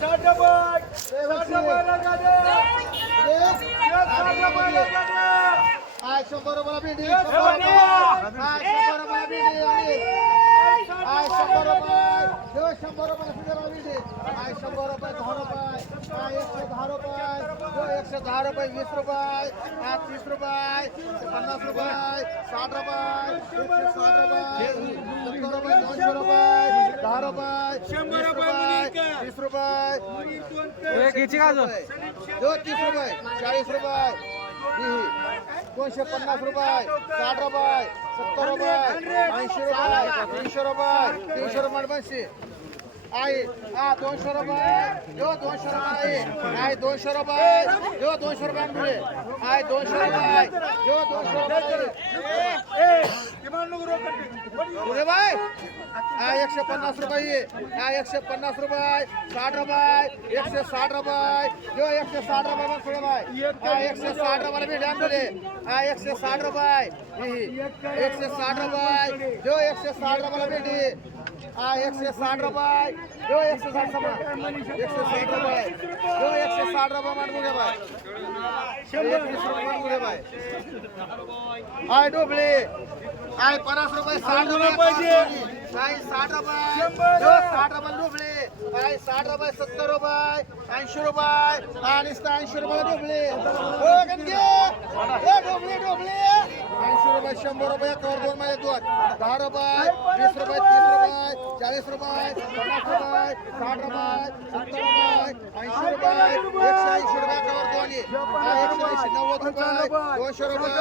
साठ रुपये साठ रुपयाला गाड्या एक साठ रुपयाला गाड्या आय शंभर रुपयाला भेंडी एक शंभर शंभर रुपये आय शंभर रुपयाला भेंडी आणि आय शंभर रुपये देव शंभर रुपयाला सुधारा भेंडी आय शंभर रुपये दहा रुपये आय एकशे दहा रुपये देव एकशे दहा रुपये वीस रुपये आय तीस रुपये पन्नास रुपये साठ रुपये एकशे साठ रुपये सत्तर रुपये दोनशे रुपये दहा रुपये शंभर वीस रुपये मुलीका. तीस रुपये. घ्यायची का अजून? दो तीस रुपये. चाळीस रुपये. दोनशे पन्नास रुपये. साठ रुपये. सत्तर रुपये. ऐंशी रुपये. तीनशे रुपये. तीनशे रुपये बनशी आहे हा दोनशे रुपये. जो दोनशे रुपये. आहे आहे दोनशे रुपये. जो दोनशे रुपये मिळे आहे दोनशे रुपये. जो दोनशे रुपये. पुढे बाय हा एकशे पन्नास रुपये हा एकशे पन्नास रुपये. साठ रुपये. एकशे साठ रुपये. जो एकशे साठ रुपये बघ पुढे बाय हा एकशे साठ रुपयाला भेट आणले हा एकशे साठ रुपये. एकशे साठ रुपये. जो एकशे साठ रुपयाला भेटी हा एकशे साठ रुपये. जो एकशे साठ समा. एकशे साठ रुपये. एकशे साठ रुपये मांडू घे बाय. एकवीस रुपये मांडू घे बाय. हाय डोबळे. हाय पन्नास रुपये साठ रुपये पाहिजे. हाय साठ रुपये. शंभर. साठ रुपये डोबळे. हाय साठ रुपये सत्तर रुपये. ऐंशी रुपये. आणि ऐंशी रुपये डोबळे. हो डोबळे डोबळे. ऐंशी रुपये शंभर रुपये कवर दोन मध्ये दोन दहा रुपये वीस रुपये तीस रुपये चाळीस रुपये पन्नास रुपये साठ रुपये सत्तर रुपये ऐंशी रुपये एकशे ऐंशी रुपये कवर दोन एकशे ऐंशी नव्वद रुपये दोनशे रुपये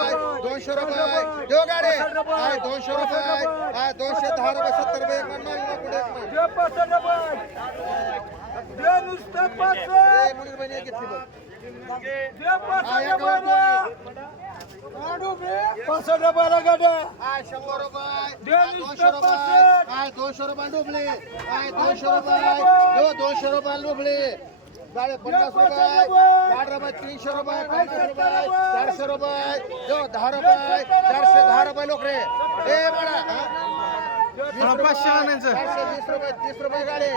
दोनशे रुपये. देऊ गाडी हाय दोनशे रुपये हाय दोनशे दहा रुपये सत्तर रुपये एक. नुसतं घेतली बघ. पासष्ट रुपयाला गाड्या हाय शंभर रुपये? नुसतं दोनशे रुपये? डुबले? हाय दोनशे रुपये? दोनशे रुपये डुबले. साडे पन्नास रुपये. साठ रुपये तीनशे रुपये पन्नास रुपये चारशे रुपये. दहा रुपये चारशे दहा रुपये लोक रे ए हा, पाचशे आणायचं. वीस रुपये तीस रुपये गाडी.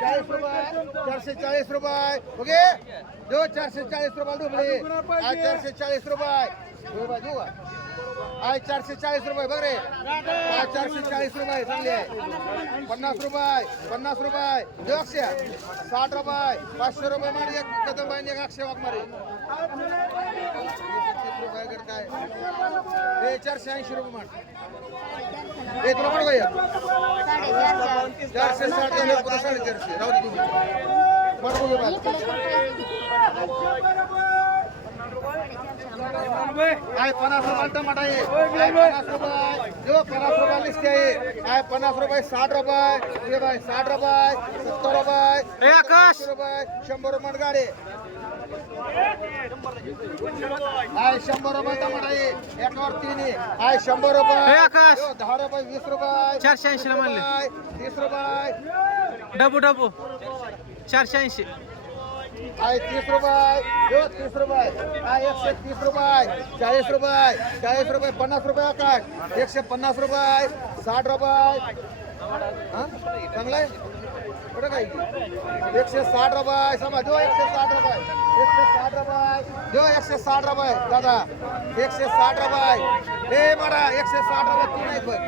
चाळीस रुपये चारशे चाळीस रुपये. ओके? दो चारशे चाळीस रुपये डुबले हाय चारशे चाळीस रुपये. बाजू? हाय चारशे चाळीस रुपये बघ रे. हाय चारशे चाळीस रुपये चांगले आहे. पन्नास रुपये पन्नास रुपये. अक्षय. साठ रुपये पाचशे रुपये मारी एक कदम बाईने एक अक्षय वाघ मारे तीस रुपये कर काय चारशे ऐंशी रुपये काय साठ झाले पुन्हा साडेचारशे. राहू दे तुम्ही. म्हणू घे बाय आहे पन्नास रुपये टमाटा आहे. पन्नास रुपये जो पन्नास रुपये लिस्ट आहे. आहे पन्नास रुपये साठ रुपये. साठ रुपये. सत्तर रुपये. रुपये. शंभर रुपये गाडी. आहे शंभर रुपये आहे एकावर तीन आहे. आहे शंभर रुपये. आकाश! दहा रुपये वीस रुपये. चारशे ऐंशीला म्हणले. रुपये, तीस रुपये. डबू डबू. चारशे ऐंशी. आहे तीस रुपये. तीस रुपये. आहे एकशे तीस रुपये. चाळीस रुपये. चाळीस रुपये पन्नास रुपये आकाश. एकशे पन्नास रुपये. साठ रुपये. हा? चांगलं आहे? कुठं काय? एकशे साठ रुपये. समज जो एकशे साठ रुपये. एकशे साठ रुपये. जो एकशे साठ रुपये. दादा एकशे साठ रुपये. हे बडा एकशे साठ रुपये तू नाही बघ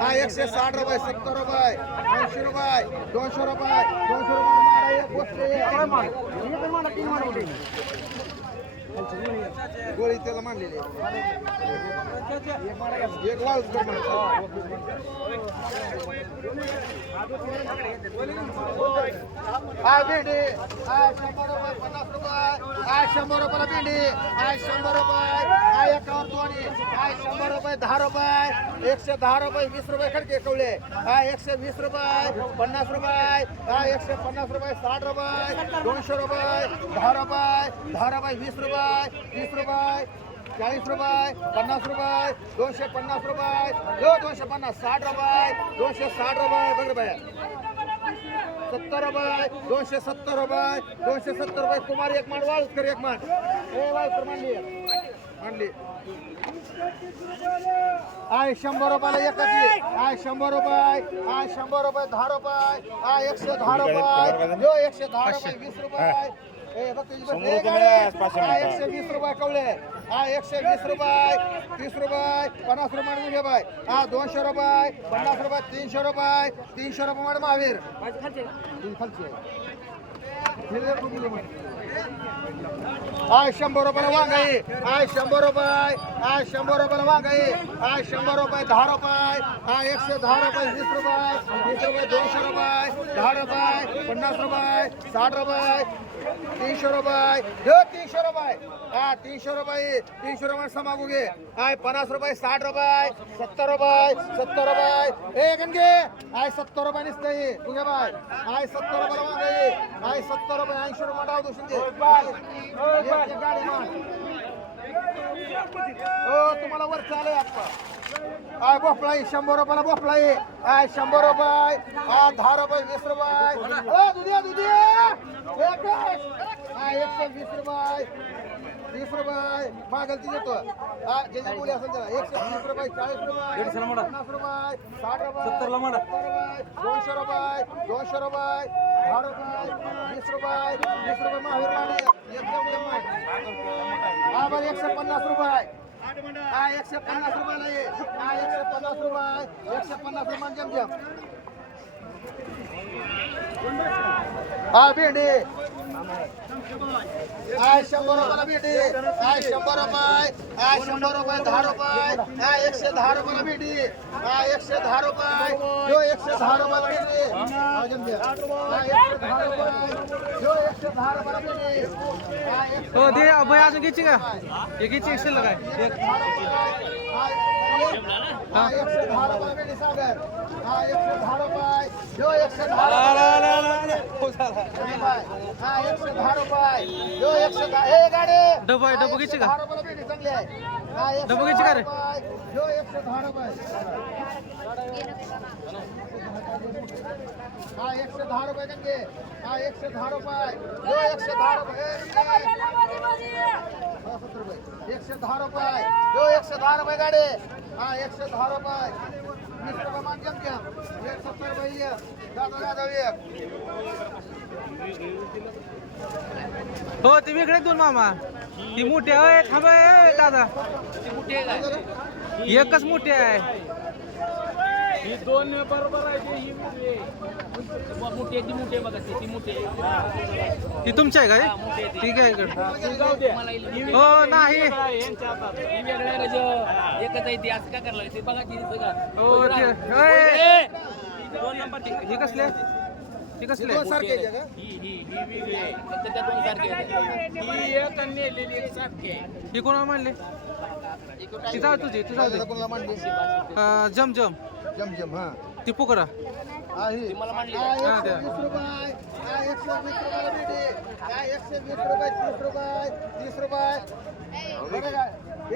हा एकशे साठ रुपये सत्तर रुपये ऐंशी रुपये दोनशे रुपये दोनशे रुपये. एक गोष्ट गोळी त्याला मांडलेली एक वाळूच कर हाय पन्नास रुपये. आय शंभर रुपयाला भेंडी हाय शंभर रुपये आय एकावर दोन्ही हाय शंभर रुपये दहा रुपये एकशे दहा रुपये वीस रुपये खडके कवले. आय एकशे वीस रुपये पन्नास रुपये आय एकशे पन्नास रुपये साठ रुपये दोनशे रुपये दहा रुपये दहा रुपये वीस रुपये तीस रुपये चाळीस रुपये पन्नास रुपये दोनशे पन्नास रुपये हो, दोनशे पन्नास साठ रुपये दोनशे साठ रुपये बघ रुपये सत्तर रुपये दोनशे सत्तर रुपये दोनशे सत्तर रुपये. कुमार एक मान वाळकर एक मान हे वाळकर मांडली. मांडली. आहे शंभर रुपयाला एकच आहे. शंभर रुपये. आहे शंभर रुपये दहा रुपये. आहे एकशे दहा रुपये. एकशे दहा रुपये वीस रुपये. ए, गाडी. हा, एकशे वीस रुपये कवळे हा एकशे वीस रुपये तीस रुपये पन्नास रुपये म्हणजे बाय. हा दोनशे रुपये पन्नास रुपये तीनशे रुपये तीनशे रुपये मध्ये महावीर तीन खालची. हे शंभर रुपयाला वांगाई आय शंभर रुपये. आय शंभर रुपयाला आहे. आय शंभर रुपये दहा रुपये. आय एकशे दहा रुपये वीस रुपये. वीस रुपये दोनशे रुपये. दहा रुपये पन्नास रुपये साठ रुपये. तीनशे रुपये. हे तीनशे रुपये. हा तीनशे रुपये तीनशे रुपये समागू घे. आय पन्नास रुपये साठ रुपये सत्तर रुपये सत्तर रुपये. ए गणगे. आय सत्तर रुपये निसते तुझे बाय. आय सत्तर रुपये वांगाई आय सत्तर रुपये ऐंशी रुपये डाव दुसरी एक- एक गाडी मान. हो तुम्हाला वर चालय आता. आय बोफळाई शंभर रुपयाला बोफळाई आय शंभर रुपये. हा दहा रुपये वीस रुपये. हा एकशे वीस रुपये. तीस रुपये. मागल ती. देतो हा ज्याची बोली असेल त्याला. एकशे तीस रुपये चाळीस रुपये पन्नास रुपये साठ रुपये रुपये दोनशे रुपये दोनशे रुपये दहा रुपये वीस रुपये वीस रुपये महावीर जमा. हा बरं एकशे पन्नास रुपये. हा एकशे पन्नास रुपयाला ये हा एकशे पन्नास रुपये. एकशे पन्नास रुपये जम जम हा भेंडी. हाय शंभर रुपयाला भेंडी हाय शंभर रुपये हाय शंभर रुपये दहा रुपये हा एकशे दहा रुपयाला भेंडी हा एकशे दहा रुपये जो एकशे दहा रुपयाला भेंडी हा. हा एकशे एकशे हा एकशे हो बाई अजून घ्यायची का हे घ्यायची एक्सेल काय हा हा हा हे डबा आहे, डबा घ्यायची का? हा डबा घ्यायची का रे? हा एकशे दहा रुपये गंगे. हा एकशे दहा रुपये. एकशे दहा रुपये. एकशे दहा रुपये. एकशे दहा रुपये गाडी. हा एकशे दहा रुपये. वीस रुपये मान जम जम एक सत्तर रुपये ये. जाधव जाधव एक. हो ते वेगळे दोन मामा. ती मोठी आहे थांबा दादा. एकच मोठी आहे. ही दोन बरोबर आहे ती ही. मोठी ती मोठी बघा ती मोठी ती तुमची आहे का? ठीक आहे इकडं. ही नाही. ही रजं. एकच आहे ती असं काय करायला? ती बघा ती सगळं. हो ते ए! ए, दोन नंबर ती. ही कसली? ती? सारखे? ही ही ही वेगळी आहे. फक्त त्या दोन सारखे आहेत. ही एक आणि नेलेली एक सारखी आहे. ही कोणाला म्हणली ती जाऊ तुझी ती जाऊ दे मांडली अं, जम जम जम जम हा. ती पुकरा हा, ही. एकशे द्या. वीस रुपये. हा, एकशे वीस रुपयाला भेटी. हा, एकशे वीस रुपये तीस रुपये तीस रुपये. बघा का?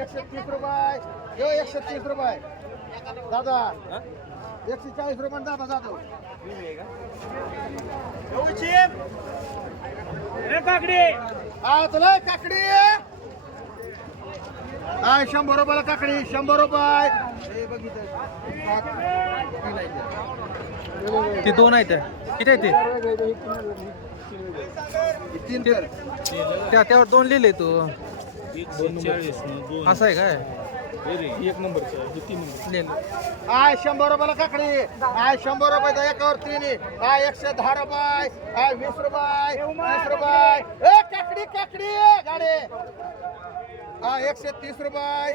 एकशे तीस रुपये. यो एकशे तीस रुपये. दादा एकशे चाळीस रुपये दादा जातो. हा तुला काकडी. हा शंभर रुपयाला काकडी शंभर रुपये. हे बघितलं ती दोन आहेत. त्या. किती आहे ते? तीन कर त्या त्यावर दोन लिहिले तू. असं आहे काय? एक नंबरचं आहे, तीन नंबर आय शंभर रुपयाला काकडी. आय शंभर रुपये एकावर तीन आय एकशे दहा रुपये. आय वीस रुपये. तीस रुपये. ए काकडी काकडी गाडी. हा एकशे तीस रुपये